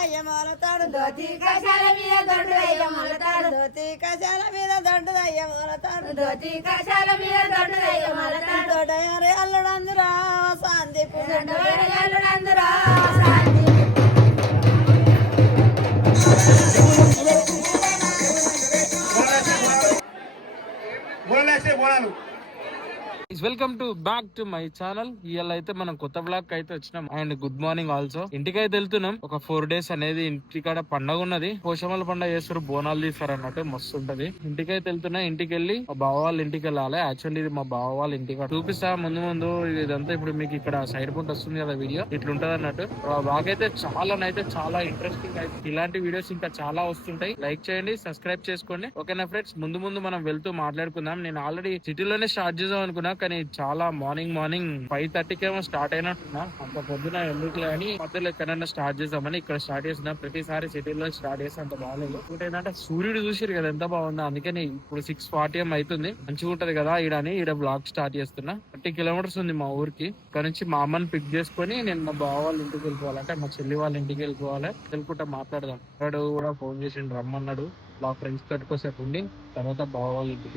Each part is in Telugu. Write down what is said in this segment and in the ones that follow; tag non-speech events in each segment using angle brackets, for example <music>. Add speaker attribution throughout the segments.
Speaker 1: దయ్య మొలతాడు
Speaker 2: దోతి కషాల మీద దొడ్డు దయ్య మొలతాడు
Speaker 1: దోతి కశాల మీద దొడ్డు దయ్య మొలతాడు
Speaker 2: దోతి కషాల మీద దొడ్డు దయ్య మొలతాడు
Speaker 1: దొడయారి అల్లుడందురా శాంతి
Speaker 2: దొడ్డు వేడగాళ్ళునందురా
Speaker 3: Bonalu friends
Speaker 4: welcome to back to my channel. ఇవాళ అయితే మనం కొత్త బ్లాక్ అయితే వచ్చినాం. And good morning also. ఇంటికి అయితే వెళ్తున్నాం. ఒక ఫోర్ డేస్ అనేది ఇంటికాడ పండగ ఉన్నది. పోషమల పండగ చేస్తారు బోనాలు తీస్తారు అన్నట్టు మస్తు ఉంటది. ఇంటికైతే వెళ్తున్నా ఇంటికి వెళ్ళి మా బావ వాళ్ళ ఇంటికి వెళ్ళాలి. యాక్చువల్లీ ఇది మా బావ వాళ్ళ ఇంటికి చూపిస్తా ముందు ముందు ఇదంతా ఇప్పుడు మీకు ఇక్కడ సైడ్ పుంట్ వస్తుంది కదా వీడియో ఇట్లా ఉంటది అన్నట్టు. బాగైతే చాలా అయితే చాలా ఇంట్రెస్టింగ్ అయితే. ఇలాంటి వీడియోస్ ఇంకా చాలా వస్తుంటాయి. లైక్ చేయండి సబ్స్క్రైబ్ చేసుకోండి. ఓకేనా ఫ్రెండ్స్ ముందు ముందు మనం వెళ్తూ మాట్లాడుకుందాం. నేను ఆల్రెడీ సిటీలోనే స్టార్ట్ చేద్దాం అనుకున్నా కానీ చాలా మార్నింగ్ మార్నింగ్ ఫైవ్ థర్టీకి ఏమో స్టార్ట్ అయినట్టున్నా. అంత పొద్దున ఎందుకులే అని మధ్యలో ఎక్కడైనా స్టార్ట్ చేద్దామని ఇక్కడ స్టార్ట్ చేసిన ప్రతిసారి సిటీలో స్టార్ట్ చేస్తే అంత బాగాలేదు. ఇంకోటి ఏంటంటే సూర్యుడు చూసిరు కదా ఎంత బాగుందో. అందుకని ఇప్పుడు సిక్స్ ఫార్టీ ఏం అవుతుంది. మంచిగా ఉంటది కదా ఈడ అని ఈడ బ్లాగ్ స్టార్ట్ చేస్తున్నా. థర్టీ కిలోమీటర్స్ ఉంది మా ఊరికి. ఇక్కడ నుంచి మా అమ్మని పిక్ చేసుకొని నేను మా బావ వాళ్ళ ఇంటికి వెళ్ళిపోవాలంటే మా చెల్లి వాళ్ళ ఇంటికి వెళ్ళిపోవాలి. వెళ్ళుకుంటా మాట్లాడదాం. వాడు కూడా ఫోన్ చేసిండు రమ్మన్నాడు. మా ఫ్రెండ్స్ తోటి కోసేపు ఉండి తర్వాత బావ వాళ్ళ ఇంటికి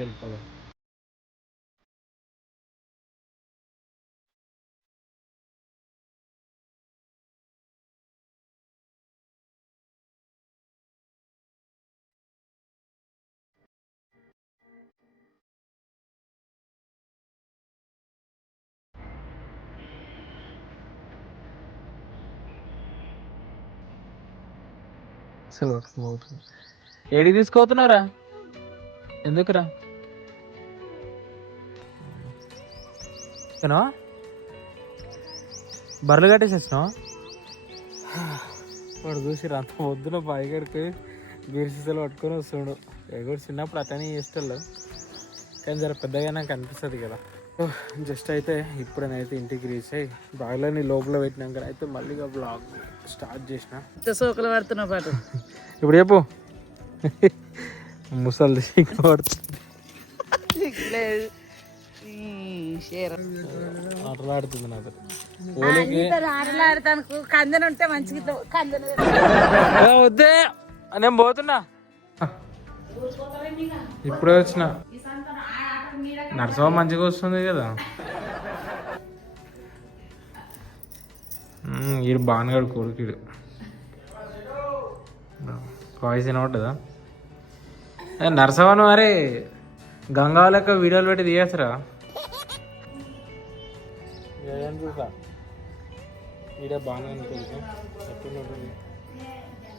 Speaker 4: వెళ్ళిపోదాం ఏడికి తీసుకోతున్నారా ఎందుకురా? ఏనా బర్రెలు కట్టేసేసినావా వాడు చూసి అంత పొద్దున బాయిగడికి బీర్ సీసాలు పట్టుకొని వస్తుండు. ఎగుడు చిన్నప్పుడు అట్టనే చేస్తాడు కానీ జర పెద్దగా నాకు అనిపిస్తుంది కదా. జస్ట్ అయితే ఇప్పుడనైతే ఇంటికి రీచ్ అయ్యి బాగాలని లోపల పెట్టినాక అయితే మళ్ళీ బ్లాగ్ స్టార్ట్ చేసిన.
Speaker 1: సోకలు పడుతున్న పాటు.
Speaker 4: ఇప్పుడు చెప్పు. ముసలి ఆటలాడుతుంది నాతో. ఓలికి
Speaker 1: ఆటలాడతాను కందన ఉంటే మంచిగా
Speaker 4: వద్దే. నేను పోతున్నా. ఇప్పుడే వచ్చిన. నర్సవ మంచిగా వస్తుంది కదా. <laughs> మ్మ్, ఈడు బానగాడు కొడుకుడు వాయిస్ వినవట్లేదా ఏ, నర్సవను అరే గంగా లెక్క వీడియోలు పెట్టి తీయసరా ఈడ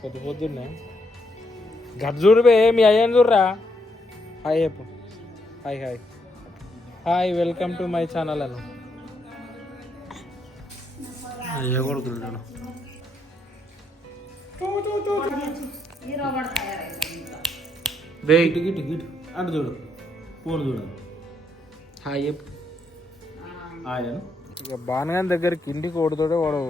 Speaker 4: పొద్దు పొద్దున్నే. గట్ చూడు బే మీ అయ్యని చూడరా? హాయ్ చెప్పు hi hi hi welcome to my channel అను అయ్య కొడుకులు. చూడు బే
Speaker 3: ఇటు అటు చూడు. ఫోన్ చూడు.
Speaker 4: హాయ్ చెప్పు
Speaker 3: ఆయన
Speaker 4: ఇక బానగాని దగ్గరికి ఇంటికి ఓడుతోటే వాడు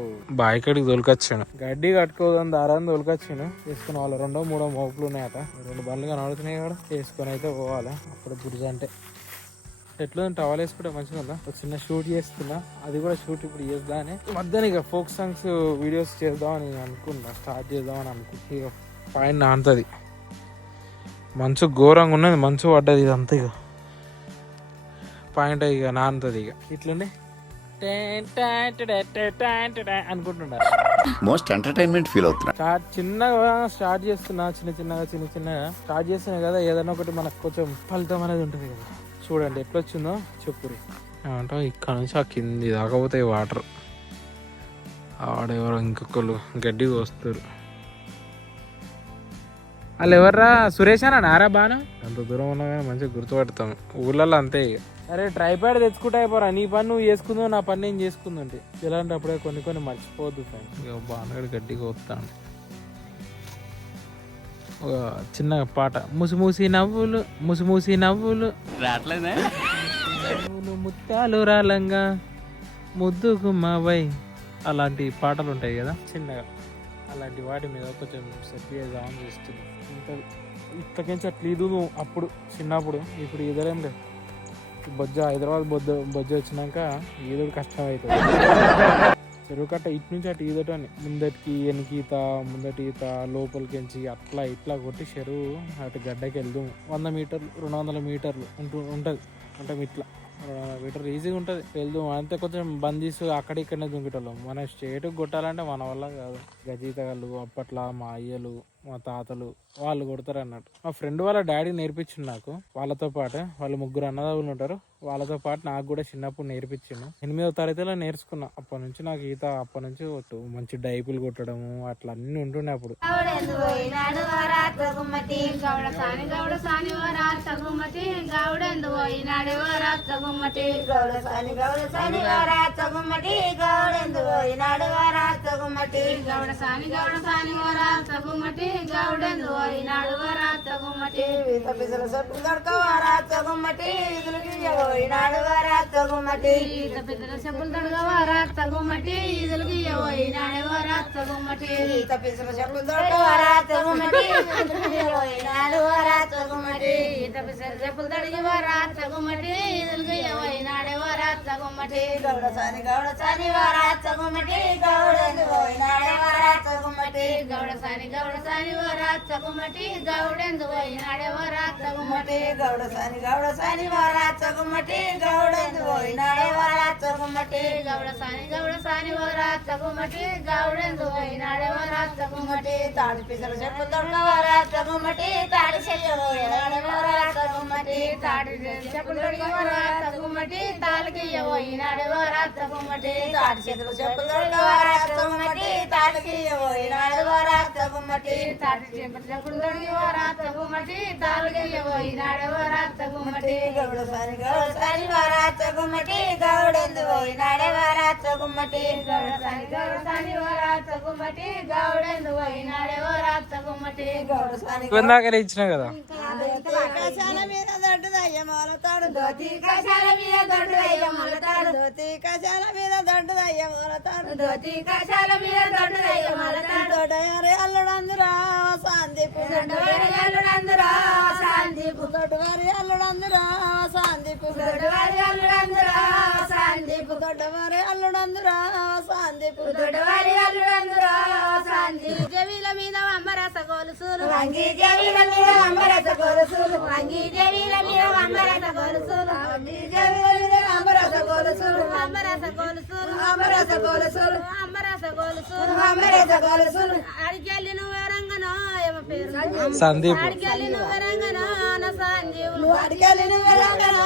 Speaker 4: బాయికడికి తోలుకొచ్చాను గడ్డి కట్టుకోదని దారాన్ని తోలుకొచ్చాను తీసుకుని వాళ్ళు రెండో మూడో మోపులు ఉన్నాయట. రెండు బండ్లు కనబడుతున్నాయి కూడా వేసుకొని అయితే పోవాలి. అప్పుడు గురిజ అంటే ఎట్లా టవల్ వేసుకుంటే మంచిగా ఉందా ఒక చిన్న షూట్ చేస్తున్నా. అది కూడా షూట్ ఇప్పుడు చేద్దాం అని. మధ్యాహ్నం ఇక ఫోక్ సాంగ్స్ వీడియోస్ చేద్దామని అనుకున్నా. స్టార్ట్ చేద్దామని అనుకుంటా ఇక పైన నానుతుంది మంచు ఘోరంగా ఉన్నది. మంచు పడ్డది ఇదంతా ఇక. పాయింట్ ఇక నానుతుంది ఇక. ఇట్లుండే? అనుకుంటున్నారు.
Speaker 5: మోస్ట్ ఎంటర్టైన్మెంట్ ఫీల్ అవుతున్నా.
Speaker 4: స్టార్ట్ చిన్నగా స్టార్ట్ చేస్తున్నా చిన్న చిన్నగా చిన్న చిన్నగా. స్టార్ట్ చేస్తున్నా కదా ఏదైనా ఒకటి మనకు కొంచెం ఫలితం అనేది ఉంటుంది కదా. చూడండి ఎట్లా వచ్చిందో చెప్పురి ఏమంటావు ఇక్కడ నుంచి ఆ కింది దాకా పోతాయి వాటర్. ఆడెవరో ఇంకొకరు గడ్డి కోస్తారు. వాళ్ళు ఎవర్రా సురేష్ అన్న నారా బాను? అంత దూరం ఉన్నా కానీ మంచిగా గుర్తుపడతాం. ఊర్లలో అంతే ఇక. అరే ట్రైప్యాడ్ తెచ్చుకుంటే అయిపోరా. నీ పని నువ్వు చేసుకుందో నా పని నేను చేసుకుందంటే. ఇలాంటప్పుడే కొన్ని కొన్ని మర్చిపోవద్దు ఫ్రెండ్ ఇక బాగా గడ్డిగా వస్తాను ఒక చిన్న పాట. ముసిమూసి నవ్వులు ముసిమూసి నవ్వులు. నవ్వులు ముత్యాలు రాలంగా ముద్దుకు మావై. అలాంటి పాటలు ఉంటాయి కదా? చిన్నగా. అలాంటి వాటి మీద కొంచెం సెట్గా ఆన్ చేస్తుంది ఉంటుంది ఇక్కడికి అట్లా ఇది అప్పుడు చిన్నప్పుడు ఇప్పుడు ఈదలేం లేదు. బొజ్జ హైదరాబాద్ బొజ్జ బొజ్జ వచ్చినాక ఈదుడు కష్టం అవుతుంది. చెరువు కట్ట ఇటు నుంచి అటు ఈదటని ముందటికి వెనకీత ముందటి ఈత లోపలికి ఎంచి అట్లా ఇట్లా కొట్టి చెరువు అటు గడ్డకి వెళ్దాము. వంద మీటర్లు రెండు వందల మీటర్లు ఉంటు ఉంటుంది. అంటే ఇట్లా. రెండు వందల మీటర్లు ఈజీగా ఉంటుంది. వెళ్దాం అంతే కొంచెం బందీస్ అక్కడ ఇక్కడనే దుంకేటోళ్ళం. మన స్టేట్కి కొట్టాలంటే మన వల్ల కాదు. గజీతగాళ్ళు అప్పట్లో మా అయ్యలు మా తాతలు వాళ్ళు కొడతారు అన్నట్టు మా ఫ్రెండ్ వాళ్ళ డాడీ నేర్పించిండు నాకు వాళ్ళతో పాటు వాళ్ళు ముగ్గురు అన్నదమ్ములు ఉంటారు వాళ్ళతో పాటు నాకు కూడా చిన్నప్పుడు నేర్పించిండు ఎనిమిదో తరగతిలో నేర్చుకున్నా అప్పటి నుంచి నాకు ఈత అప్పటి నుంచి మంచి డైపులు కొట్టడము అట్లా అన్ని ఉంటుండే అప్పుడు
Speaker 2: గౌడ సాని గౌడ సాని గౌడ సాని గౌడ సాని వరాత గుమ్మటి పిసల సొట్టు దొరక వరాత గుమ్మటి ఇదులకి పోయినాడు వరాత గుమ్మటి పిసల చెప్పులు దొరక వరాత గుమ్మటి ఇదులకి పోయినాడు వరాత గుమ్మటి పిసల చెప్పులు దొరక వరాత గుమ్మటి పోయినాడు వరాత గుమ్మటి పిసల చెప్పులు దొరికి వరాత గుమ్మటి ఇదులకి పోయినాడు వరాత గుమ్మటి గౌడ సాని గౌడ సాని వరాత గుమ్మటి గౌడెందు పోయినాడు వరాత గుమ్మటి గౌడ సాని గౌడ సాని చెప్పులు చెప్పులు దొంగ వరాత గుమ్మటి తాలికి పోయినాడు వరాత గుమ్మటి తాడి చేతులు చెప్పులు దొంగ వరాత గుమ్మటి తాలికి పోయినాడు వరాత గుమ్మటి తాడి గుమ్మటి గుమ్మటి గుమ్మటి గౌడెందు గుమ్మటి గుమ్మటి గౌడెందు గుమ్మటి
Speaker 4: ఇందాకనే కదా
Speaker 1: కశాల మీద దొడ్డు దయ్య మొలతాడు
Speaker 2: దోతి కషాల మీద దొడ్డు దయ్య మొలతాడు
Speaker 1: దోతి మీద దొడ్డు దయ్య మొలతాడు
Speaker 2: దోతి కషాల మీద దొడ్డు దయ్య మొలతాడు
Speaker 1: సాందీపు
Speaker 2: దొడ్డువారి శాంతిపు.
Speaker 1: దొడ్డవారి అల్లుడందురా సాందీపు
Speaker 2: దొడ్డువారి అల్లుడందురా శాంతిపు.
Speaker 1: దొడ్డవారి అల్లుడందురా సాందీపు
Speaker 2: దొడ్డువారి అల్లుడందురా శాంతి
Speaker 1: జవీల మీద అమ్మరస గోలుసులు.
Speaker 2: వంగి జవీల మీద అంబరస గొలుసులు. వంగి జవీల మీద అంబరస గొలుసులు. వంగి జవీల మీద అంబరస గొలుసులు
Speaker 1: అమ్మరస గోలుసులు
Speaker 2: అంబరస గొలుసులు
Speaker 1: అమ్మరస గోలుసులు
Speaker 2: అంబరస గొలుసులు
Speaker 1: అడికెళ్ళి నువ్వు రంగనో ఏమ పేరు
Speaker 4: సందీప్.
Speaker 1: అడికెళ్ళి నువ్వు రంగనో నా సాంజీవులు
Speaker 2: అడికెళ్ళి నువ్వు రంగనా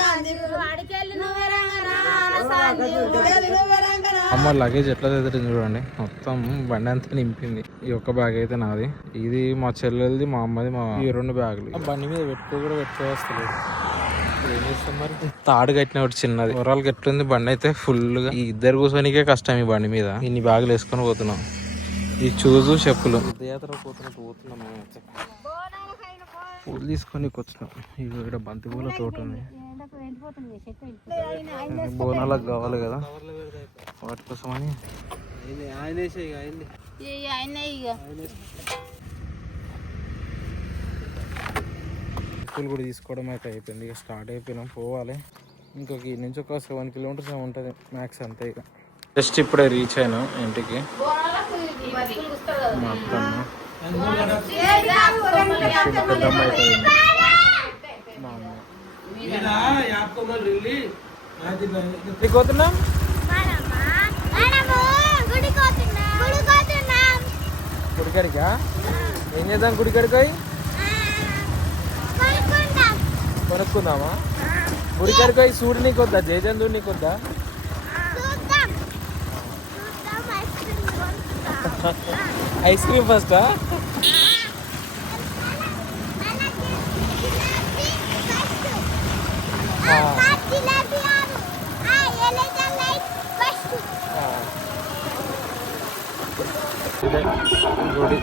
Speaker 2: శాంతిపు
Speaker 1: అడికెళ్ళి నువ్వు రంగనో నా సాంజీవులు
Speaker 2: అడికెళ్ళి నువ్వు రంగనా
Speaker 4: అమ్మ లగేజ్ ఎట్లా తెచ్చింది చూడండి. మొత్తం బండి అంతా నింపింది. ఈ ఒక్క బ్యాగ్ అయితే నాది. ఇది మా చెల్లెలది మా అమ్మది మా ఈ రెండు బ్యాగులు బండి మీద పెట్టుకో కూడా పెట్టుకోవస్తలేదు. ఇప్పుడు ఏం చేస్తాం మరి? తాడు కట్టిన ఒకటి చిన్నది. ఓవరాల్ ఎట్లుంది బండి అయితే ఫుల్గా ఈ ఇద్దరు కూర్చోనికే కష్టం ఈ బండి మీద. ఇన్ని బ్యాగులు వేసుకొని పోతున్నాం. ఈ చూజు చెప్పులు. యాత్ర పోతున్నట్టు పోతున్నాం మేమైతే పూలు తీసుకొని వచ్చినాం ఇక్కడ బంతి పూల తోట ఉంది. బోనాలకు కావాలి కదా వాటి
Speaker 1: ఇక
Speaker 4: పూలు కూడా తీసుకోవడం అయితే అయిపోయింది ఇక స్టార్ట్ అయిపోయినాం పోవాలి ఇంకొక ఈ నుంచి ఒక సెవెన్ కిలోమీటర్స్ ఉంటుంది మ్యాక్స్ అంతే ఇక జస్ట్ ఇప్పుడే రీచ్ అయినా ఇంటికి మా అత్తమ్మ మా అమ్మ పోతున్నాం గుడికాడికా? ఏం చేద్దాం గుడికాడికి పోయి? కొనుక్కుందామా? గుడికాడికి పోయి సూడు నీకు వద్దా జయచంద్రుడు నీకు వద్దా ఐస్ క్రీమ్ ఫస్టా? ఇదే గుడి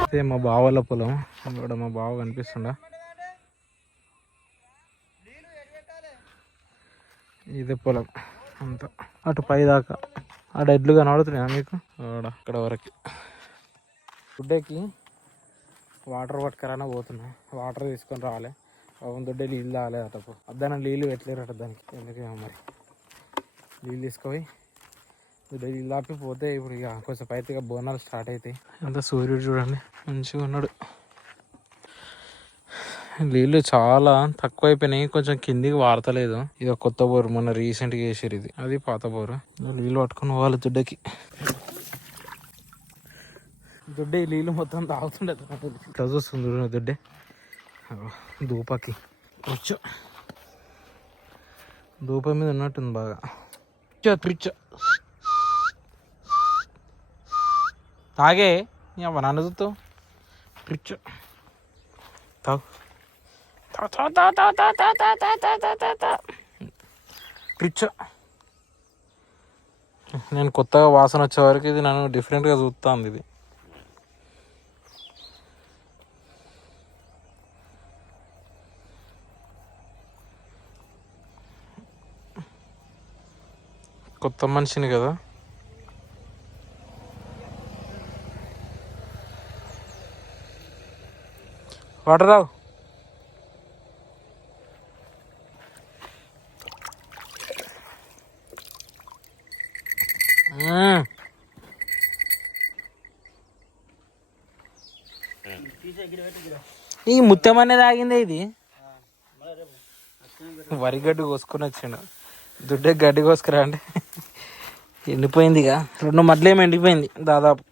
Speaker 4: అయితే మా బావల పొలం. ఇక్కడ మా బావ కనిపిస్తుండా. ఇదే పొలం అంతా. అటు పై దాకా. ఆడ ఎడ్లు కనబడుతున్నాయా మీకు? ఆడ అక్కడ వరకు. గుడ్డేకి వాటర్ పట్టుకరానే పోతున్నా. వాటర్ తీసుకొని రావాలి అవును దొడ్డే నీళ్ళు రాలేదు అటప్పుడు. అద్దన నీళ్ళు పెట్టలేరు అట దానికి. ఎందుకే మరి? నీళ్ళు తీసుకుపోయి దొడ్డే నీళ్ళు పోతే ఇప్పుడు ఇక కొంచెం పైతే ఇక బోనాలు స్టార్ట్ అవుతాయి అంతా సూర్యుడు చూడండి మంచిగా ఉన్నాడు. నీళ్ళు చాలా తక్కువ అయిపోయినాయి కొంచెం కిందికి వారతలేదు ఇది ఒక కొత్త బోరు మొన్న రీసెంట్గా వేసారు ఇది. అది పాత బోరు. నీళ్ళు పట్టుకుని పోవాలి దుడ్డకి. దుడ్డే ఈ నీళ్ళు మొత్తం తాగుతుండదు ఇట్లా చూస్తుంది చూడు దుడ్డే. దూపకి. కూర్చో. దూప మీద ఉన్నట్టుంది బాగా. రిచ్చ త్రిచ్చ తాగే నన్ను చూస్తావు రిచ్చ తాగు నేను కొత్తగా వాసన వచ్చేవరకు ఇది నన్ను డిఫరెంట్గా చూస్తాను ఇది కొత్త మనిషిని కదా. వాటర్ రావు ఈ ముత్యం అనేది ఆగిందే ఇది. వరి గడ్డి కోసుకొని వచ్చిండు దుడ్డే గడ్డి కోసుకురా అంటే. ఎండిపోయింది ఇక. రెండు మడ్లేమో ఎండిపోయింది దాదాపు.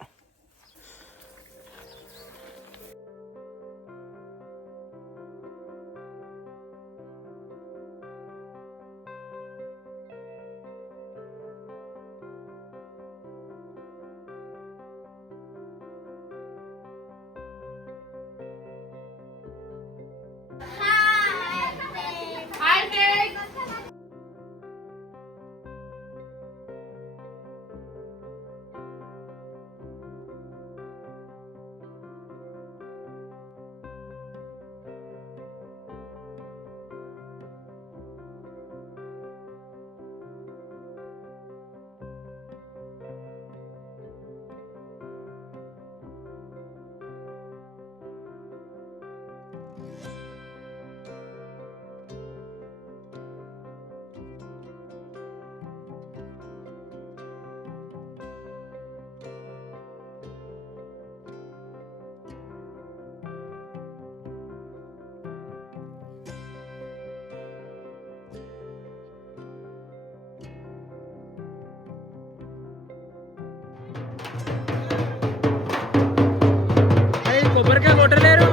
Speaker 4: కొబ్బరికాయలు కొట్టలేరు.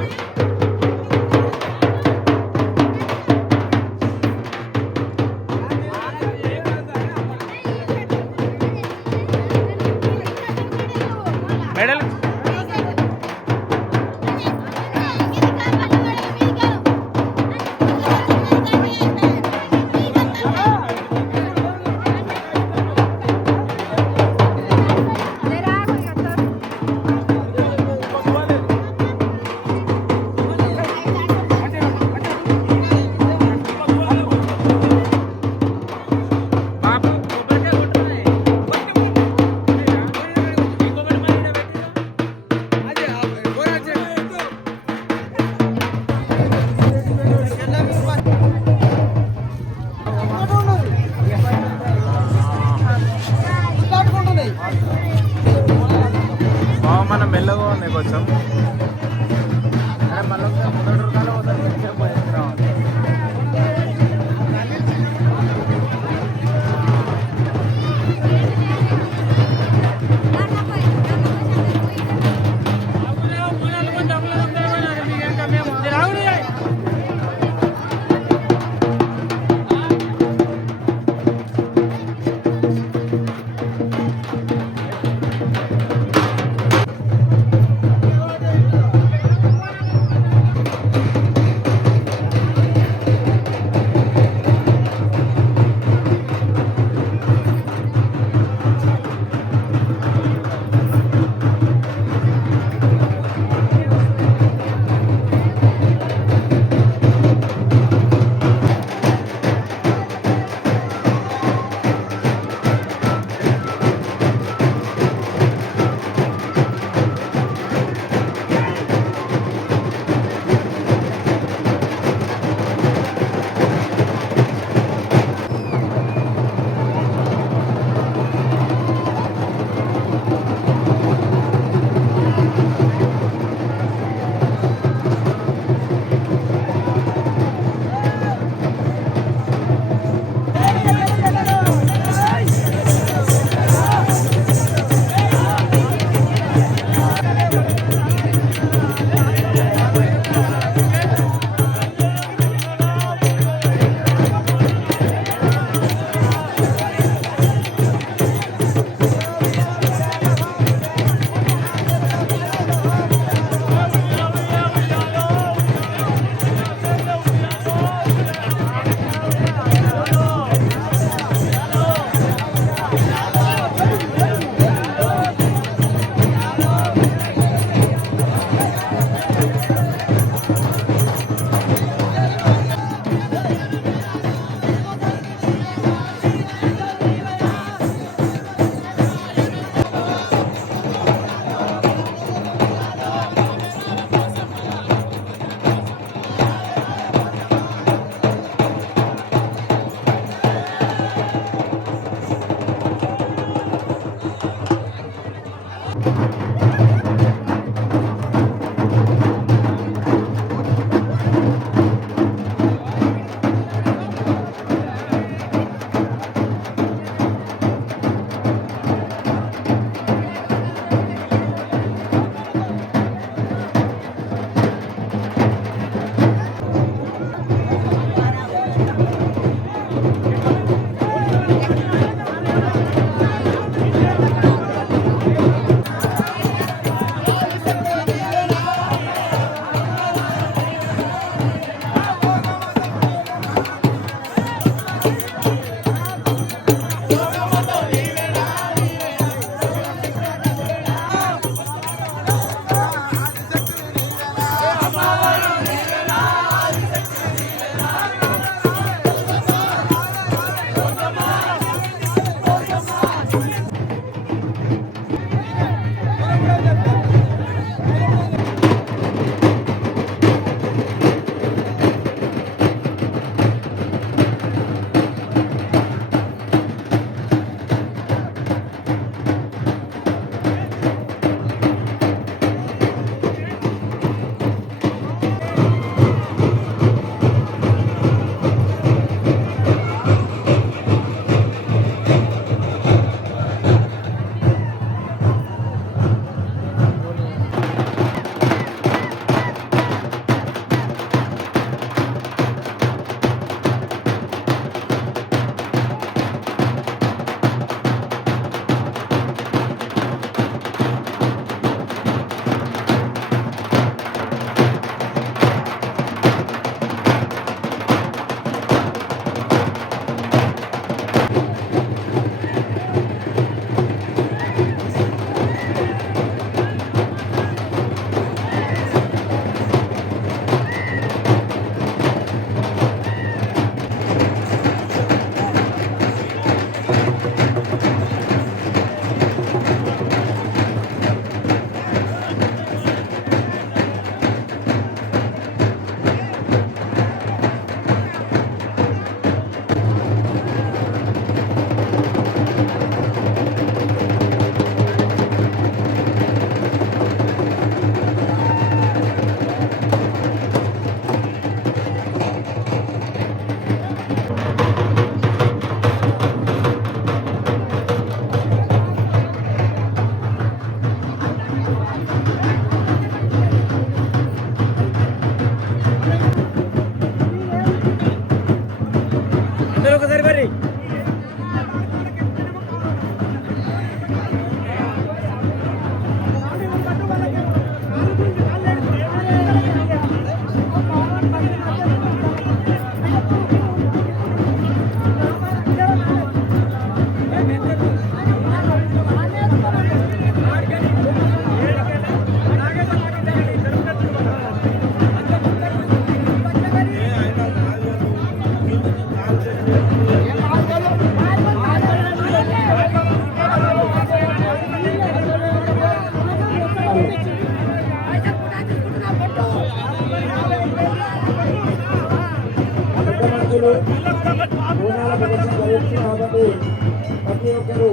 Speaker 6: ప్రతి ఒక్కరూ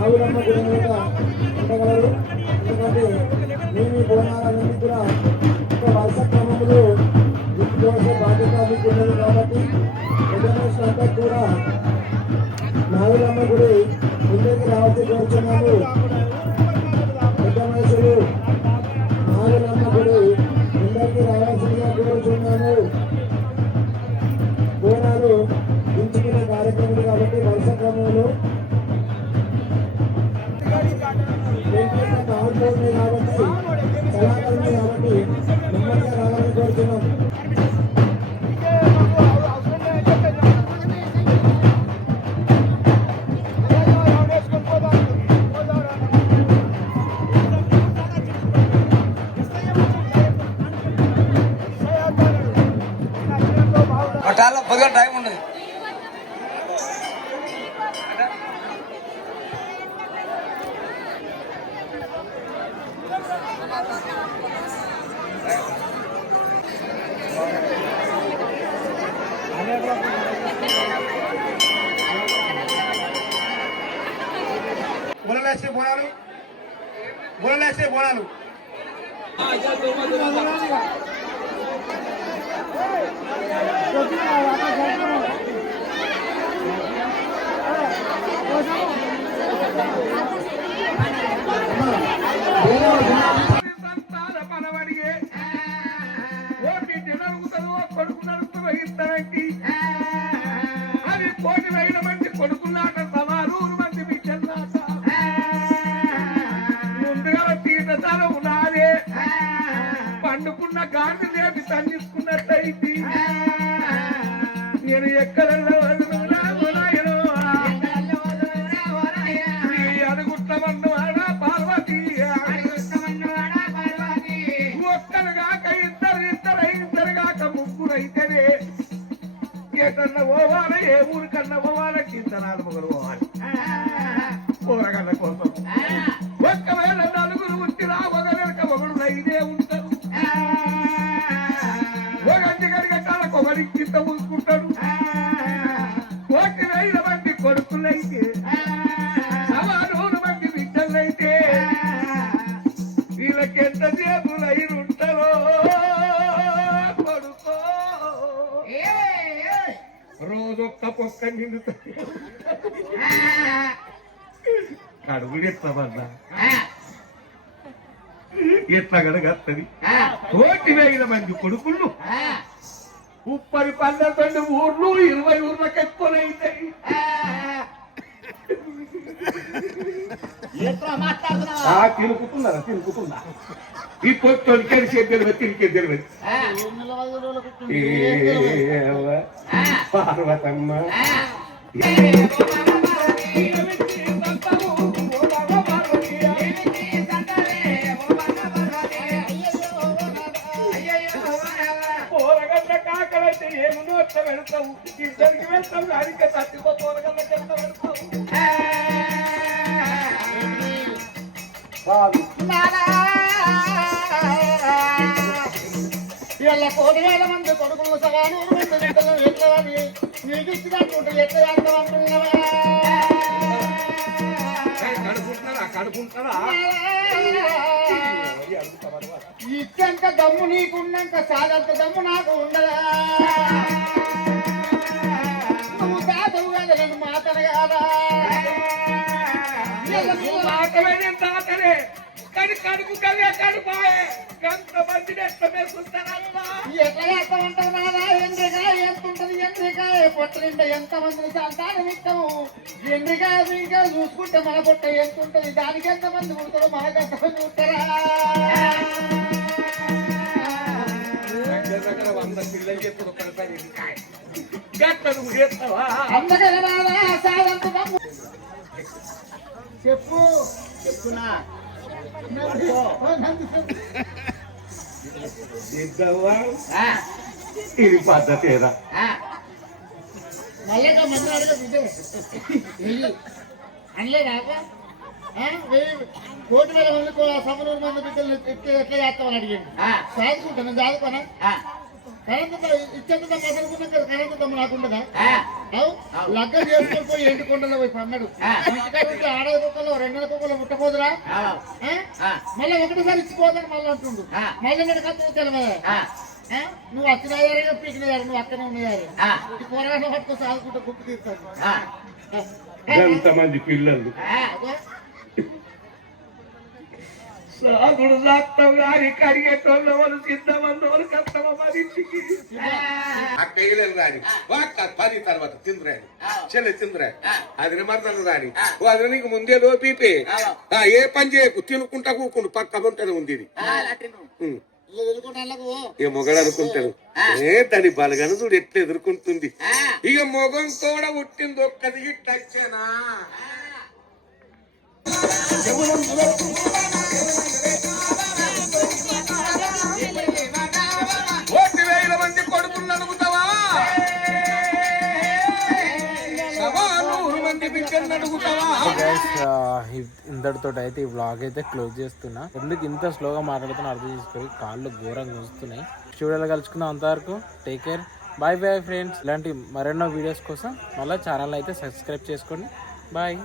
Speaker 6: ఆవులమ్మ గుడి మీద ఉండగలరు. ఎందుకంటే మేము ఈ బోనాలన్నీ కూడా ఒక వరుస క్రమంలో ఇంట్లోసే బాధ్యత మీకు ఉన్నది కాబట్టి ఎదురు కూడా నాగులమ్మ గుడి ముందుకు రావాల్సి కోరుతున్నాము.
Speaker 7: గడగత్తది కోటి వేల మంది కొడుకులు ముప్పై పన్నెండు ఊర్లు ఇరవై ఊర్లకు ఎక్కువైతాయి ఆ, తినుకుతున్నారా తినుకుతున్నా ఈ పొత్తోని కలిసే తెలియదు తిరిగే తెలియదు పార్వతమ్మ అట్ట పెడతావు ఇద్దరికి వెళ్తాం దానికి తట్టిపో పోరగడ్డకి ఎంత పెడతావు. బాగు
Speaker 6: ఇలా కోటి వేల మంది కొడుకులు సగాను మంది బిడ్డలు ఎట్లా అని నీకు ఇచ్చినట్టు ఎట్లా అంటున్నావా?
Speaker 7: కడుపుంటారా కడుపుంటారా
Speaker 6: ఇచ్చంత దమ్ము నీకున్నాక సాగంత దమ్ము నాకు ఉండదా? నువ్వు తాతవు కదా నన్ను మాతను కాదా?
Speaker 7: తాతలే కానీ కడుపు కదే కడుపాయే. ఎంత మంది ఎట్లా మేసుకుంటారమ్మా
Speaker 6: ఎట్లా చేస్తామంటారు నాదా? ఎంత ఉంటది ఎండ్రికాయ పొట్ట నిండా ఎంత మంది సంతానం ఇస్తాము? ఎండ్రికాయ ఇంకా చూసుకుంటే మన పొట్ట ఎంత ఉంటది? దానికి ఎంత మంది పుడతారో మనకు ఎంత మంది పుట్టారా చెప్పు. చెప్పునా?
Speaker 7: ఇద్దవా ఇది పద్ధతేరా
Speaker 6: మళ్ళీ మంది అడగ ఇదే. వెయ్యి అనలే కాక వెయ్యి కోటి వేల మంది సమనూరు మంది బిడ్డలు ఎట్లా చేస్తామని అడిగింది చదువుకుంటా నేను చదువుకోనా కరెంట్ ఇచ్చేంత కదా కరెంట్ దమ్ము నాకుండదా లగ్గం చేసుకొని పోయి ఎండు కొండలో పోయి పన్నాడు. ఆడది కుక్కలో రెండు నెలల కుక్కలో ముట్టపోదురా మళ్ళీ ఒకటిసారి ఇచ్చిపోదని మళ్ళీ అంటుండు. మళ్ళీ నేను కత్తులు తెలియదా నువ్వు అచ్చిన అయ్యారు? పీకినయ్యారు నువ్వు అక్కనే ఉన్నాయారు పోరాటం పట్టుకో సాగుకుంటూ గుప్పు తీస్తాను.
Speaker 8: ఎంతమంది పిల్లలు. సాగుడు సాత్తం గారి కరిగేటోళ్ళు వాళ్ళు సిద్ధమన్న వాళ్ళు కష్టమ మనిషికి
Speaker 7: అక్క వేయలేదు రాని వాక్క పది తర్వాత తిందురాని చెల్లె తిందురా అది మరదలు రాని అది నీకు ముందే లోపీపే. ఆ, ఏ పని చేయకు తినుకుంటా కూకుండు పక్క ఉంటేనే ఉంది ఏ మొగడు అనుకుంటాడు. ఏ దాని బలగను చూడు ఎట్లా ఎదుర్కొంటుంది. ఇక మొగం కూడా పుట్టింది ఒక్కది ఇట్టచ్చేనా
Speaker 4: గైస్ uh, ఇంతటితో అయితే ఈ వ్లాగ్ అయితే క్లోజ్ చేస్తున్నా. ఎందుకు ఇంత స్లోగా మాట్లాడుతున్నా అర్థం చేసుకొని కాళ్ళు ఘోరంగా వస్తున్నాయి స్టూడియోలో కలుసుకుందాం అంతవరకు. Take care bye bye friends ఇలాంటి మరెన్నో వీడియోస్ కోసం మళ్ళీ ఛానల్ అయితే సబ్స్క్రైబ్ చేసుకోండి. బాయ్